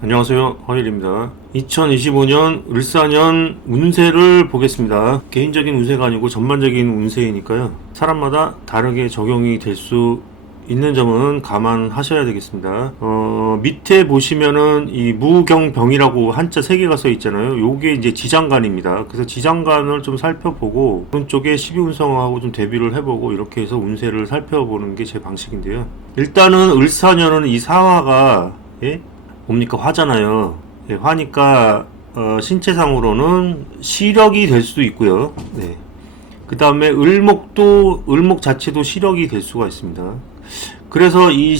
안녕하세요, 허일입니다. 2025년 을사년 운세를 보겠습니다. 개인적인 운세가 아니고 전반적인 운세이니까요, 사람마다 다르게 적용이 될 수 있는 점은 감안하셔야 되겠습니다. 밑에 보시면은 이 무경병이라고 한자 3개가 써 있잖아요. 요게 이제 지장간입니다. 그래서 지장간을 좀 살펴보고 오른쪽에 12운성하고 좀 대비를 해보고 이렇게 해서 운세를 살펴보는 게 제 방식인데요. 일단은 을사년은 이 사화가 뭡니까? 화잖아요. 화니까 신체상으로는 시력이 될 수도 있고요. 네. 그 다음에 을목도 을목 자체도 시력이 될 수가 있습니다. 그래서 이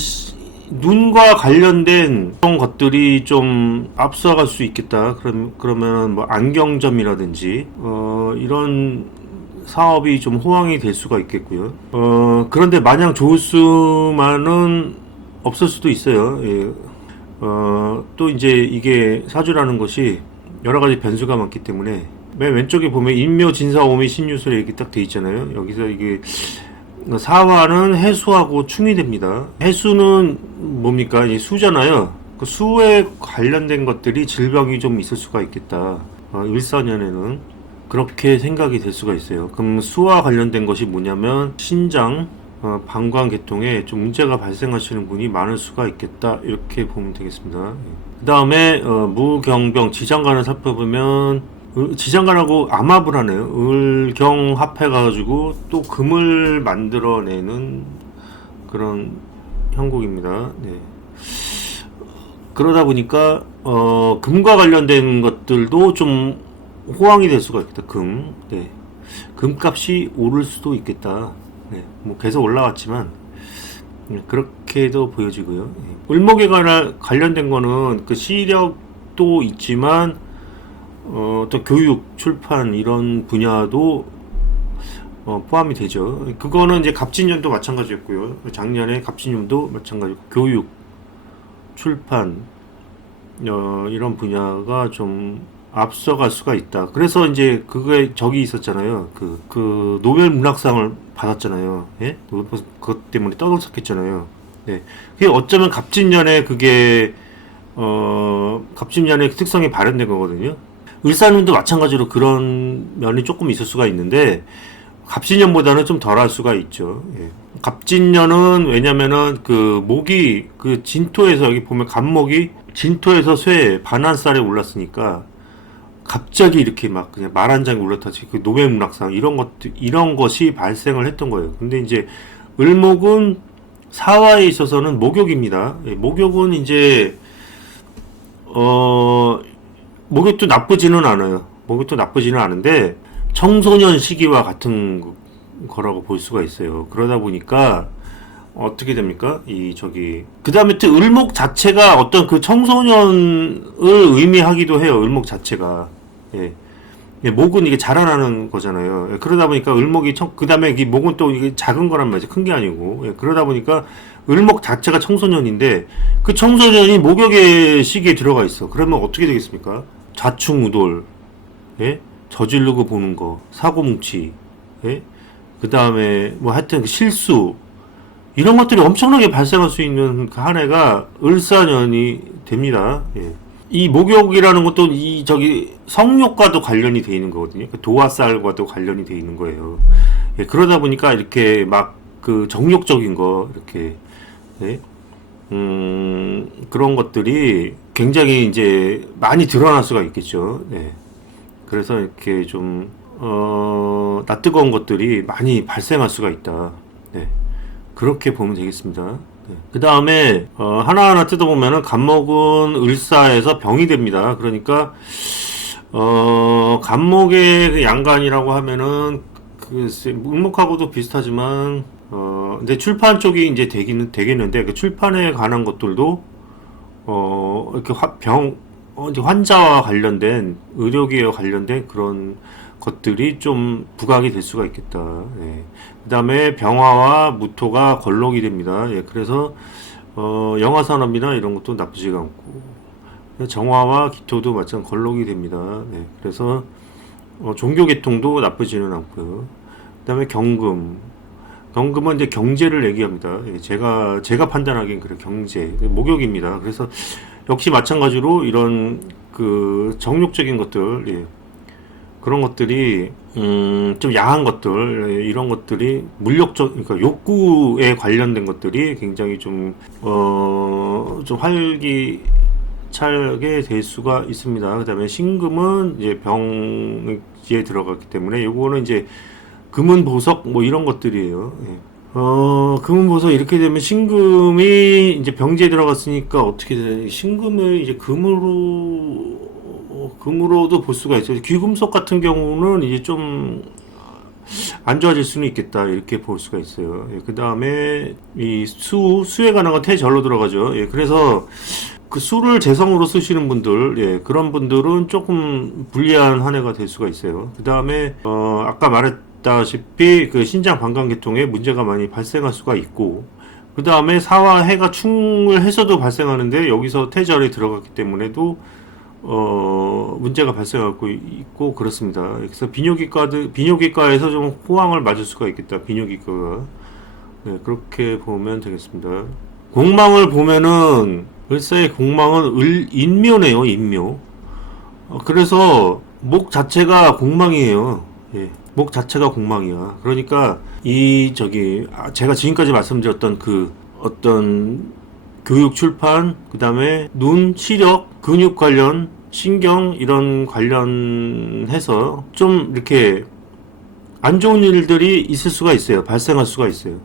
눈과 관련된 그런 것들이 좀 앞서갈 수 있겠다. 그러면 뭐 안경점이라든지 이런 사업이 좀 호황이 될 수가 있겠고요. 그런데 마냥 좋을 수만은 없을 수도 있어요. 예. 또 이제 이게 사주라는 것이 여러 가지 변수가 많기 때문에 맨 왼쪽에 보면 인묘, 진사, 오미, 신유술에 이렇게 딱 돼 있잖아요. 여기서 이게 사화는 해수하고 충이 됩니다. 해수는 뭡니까? 이 수잖아요. 그 수에 관련된 것들이 질병이 좀 있을 수가 있겠다. 을사년에는 그렇게 생각이 될 수가 있어요. 그럼 수와 관련된 것이 뭐냐면 신장, 방광계통에 좀 문제가 발생하시는 분이 많을 수가 있겠다. 이렇게 보면 되겠습니다. 그 다음에 무경병, 지장간을 살펴보면 지장간하고 암합을 하네요. 을경 합해가지고 또 금을 만들어내는 그런 형국입니다. 네. 그러다 보니까 금과 관련된 것들도 좀 호황이 될 수가 있겠다. 금, 네. 금값이 오를 수도 있겠다. 네. 뭐 계속 올라왔지만 그렇게도 보여지고요. 네. 을목에 관련된 거는 그 시력도 있지만 또 교육, 출판 이런 분야도 포함이 되죠. 그거는 이제 갑진년도 마찬가지였고요. 작년에 갑진년도 마찬가지고 교육, 출판 이런 분야가 좀 앞서갈 수가 있다. 그래서 이제 그게 저기 있었잖아요. 그 노벨 문학상을 받았잖아요. 예? 그것 때문에 떠들썩했잖아요. 네. 그게 어쩌면 갑진년에 그게 갑진년의 특성이 발현된 거거든요. 을사년도 마찬가지로 그런 면이 조금 있을 수가 있는데 갑진년보다는 좀 덜할 수가 있죠. 예. 갑진년은 왜냐면은 그 목이 그 진토에서 여기 보면 갑목이 진토에서 쇠 반환살에 올랐으니까 갑자기 이렇게 막 그냥 말 한 장이 올라타지 그 노벨 문학상 이런 것이 발생을 했던 거예요. 근데 이제 을목은 사화에 있어서는 목욕입니다. 예. 목욕은 이제 목욕도 나쁘지는 않아요. 목욕도 나쁘지는 않은데 청소년 시기와 같은 거라고 볼 수가 있어요. 그러다 보니까 어떻게 됩니까? 그 다음에 또 을목 자체가 어떤 그 청소년을 의미하기도 해요. 을목 자체가. 예. 예, 목은 이게 자라나는 거잖아요. 예, 그러다 보니까 그 다음에 이 목은 또 이게 작은 거란 말이죠. 큰 게 아니고. 예, 그러다 보니까 을목 자체가 청소년인데 그 청소년이 목욕의 시기에 들어가 있어. 그러면 어떻게 되겠습니까? 좌충우돌, 예? 저지르고 보는 거, 사고뭉치, 예? 그 다음에 뭐 하여튼 그 실수 이런 것들이 엄청나게 발생할 수 있는 그 한 해가 을사년이 됩니다. 예. 이 목욕이라는 것도 성욕과도 관련이 돼 있는 거거든요. 그 도화살과도 관련이 돼 있는 거예요. 예, 그러다 보니까 이렇게 막 그 정욕적인 거 이렇게 예? 그런 것들이 굉장히 이제 많이 드러날 수가 있겠죠. 네. 그래서 이렇게 좀 낯뜨거운 것들이 많이 발생할 수가 있다. 네. 그렇게 보면 되겠습니다. 네. 그 다음에 하나하나 뜯어보면은 갑목은 을사에서 병이 됩니다. 그러니까 갑목의 그 양간이라고 하면은 을목하고도 비슷하지만 근데 출판 쪽이 이제 되겠는데 그 출판에 관한 것들도 이렇게 이제 환자와 관련된 의료기와 관련된 그런 것들이 좀 부각이 될 수가 있겠다. 예. 그 다음에 병화와 무토가 걸록이 됩니다. 예. 그래서 영화산업이나 이런 것도 나쁘지가 않고 정화와 기토도 마찬가지 걸록이 됩니다. 예. 그래서 종교계통도 나쁘지는 않고요. 그 다음에 경금은 이제 경제를 얘기합니다. 제가 판단하기엔 그래 경제 목욕입니다. 그래서 역시 마찬가지로 이런 그 정욕적인 것들, 예. 그런 것들이 좀 야한 것들, 예, 이런 것들이 물욕적, 그러니까 욕구에 관련된 것들이 굉장히 좀 활기차게 될 수가 있습니다. 그 다음에 신금은 이제 병지에 들어갔기 때문에 요거는 이제 금은 보석 뭐 이런 것들이에요. 예. 금은 보석 이렇게 되면 신금이 이제 병지에 들어갔으니까 어떻게 돼? 신금을 이제 금으로도 볼 수가 있어요. 귀금속 같은 경우는 이제 좀 안 좋아질 수는 있겠다 이렇게 볼 수가 있어요. 예, 그 다음에 이 수에 관한 건 태절로 들어가죠. 예, 그래서 그 수를 재성으로 쓰시는 분들, 예, 그런 분들은 조금 불리한 한 해가 될 수가 있어요. 그 다음에 아까 말했다시피 그 신장 방광계통에 문제가 많이 발생할 수가 있고, 그 다음에 사와 해가 충을 해서도 발생하는데 여기서 태절에 들어갔기 때문에도 문제가 발생하고 있고 그렇습니다. 그래서 비뇨기과에서 좀 호황을 맞을 수가 있겠다. 비뇨기과가. 네, 그렇게 보면 되겠습니다. 공망을 보면은 을사의 공망은 인묘네요. 인묘. 그래서 목 자체가 공망이에요. 예, 목 자체가 공망이야. 그러니까 제가 지금까지 말씀드렸던 그 어떤 교육 출판, 그 다음에 눈, 시력, 근육 관련, 신경 이런 관련해서 좀 이렇게 안 좋은 일들이 있을 수가 있어요. 발생할 수가 있어요.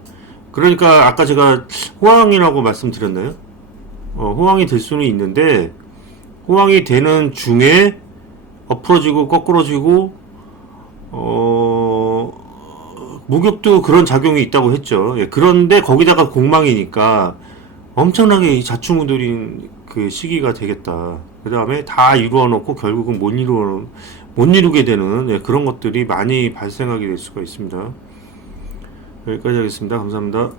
그러니까 아까 제가 호황이라고 말씀드렸나요? 호황이 될 수는 있는데 호황이 되는 중에 엎어지고 거꾸러지고 목욕도 그런 작용이 있다고 했죠. 예, 그런데 거기다가 공망이니까 엄청나게 자충우돌인 그 시기가 되겠다. 그 다음에 다 이루어 놓고 결국은 못 이루게 되는, 예, 그런 것들이 많이 발생하게 될 수가 있습니다. 여기까지 하겠습니다. 감사합니다.